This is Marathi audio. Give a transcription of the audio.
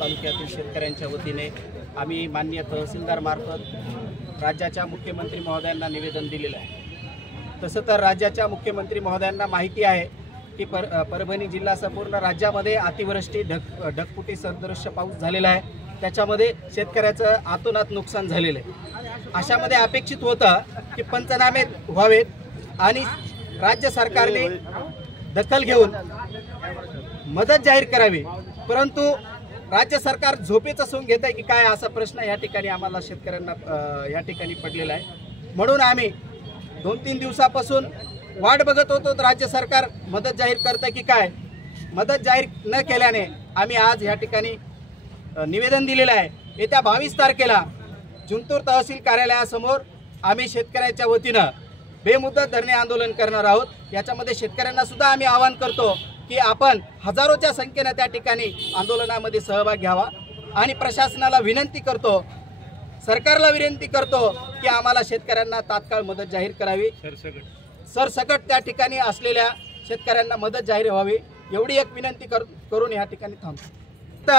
तालुक्यातील शेतकऱ्यांच्या वतीने आम्ही माननीय तहसीलदार मार्फत राज्याच्या मुख्यमंत्री महोदयांना निवेदन दिलेलं आहे। तसं तर राज्याच्या मुख्यमंत्री महोदयांना माहिती आहे की परभणी जिल्हा संपूर्ण राज्यामध्ये अतिवृष्टी ढगफुटी सदृश्य पाऊस झालेला आहे। त्याच्यामध्ये शेतकऱ्याचं आतोनात नुकसान झालेलं आहे। अशामध्ये अपेक्षित होतं की पंचनामे व्हावेत आणि राज्य सरकारने दखल घेऊन मदत जाहीर करावी, परंतु राज्य सरकार झोपेचं सोंग घेत आहे की काय असा प्रश्न या ठिकाणी आम्हाला शेतकऱ्यांना या ठिकाणी पडलेला आहे। म्हणून आम्ही 2-3 दिवसापासून वाट बघत होतो राज्य सरकार मदत जाहीर करतं की काय। मदत जाहीर न केल्याने आम्ही आज या ठिकाणी निवेदन दिलेलं आहे। येत्या 22 तारखेला जिंतूर तहसील कार्यालयासमोर आम्ही शेतकऱ्यांच्या वतीनं बेमुदत धरणे आंदोलन करणार आहोत। याच्यामध्ये शेतकऱ्यांना सुद्धा आम्ही आवाहन करतो की आपण हजारोच्या संख्येने त्या ठिकाणी आंदोलनामध्ये सहभाग घ्यावा आणि प्रशासनाला विनंती करतो, सरकारला विनंती करतो की आम्हाला शेतकऱ्यांना तात्काळ मदत जाहीर करावी। सरसकट त्या ठिकाणी असलेल्या शेतकऱ्यांना मदत जाहीर व्हावी एवढी एक विनंती करून या ठिकाणी थांबतो।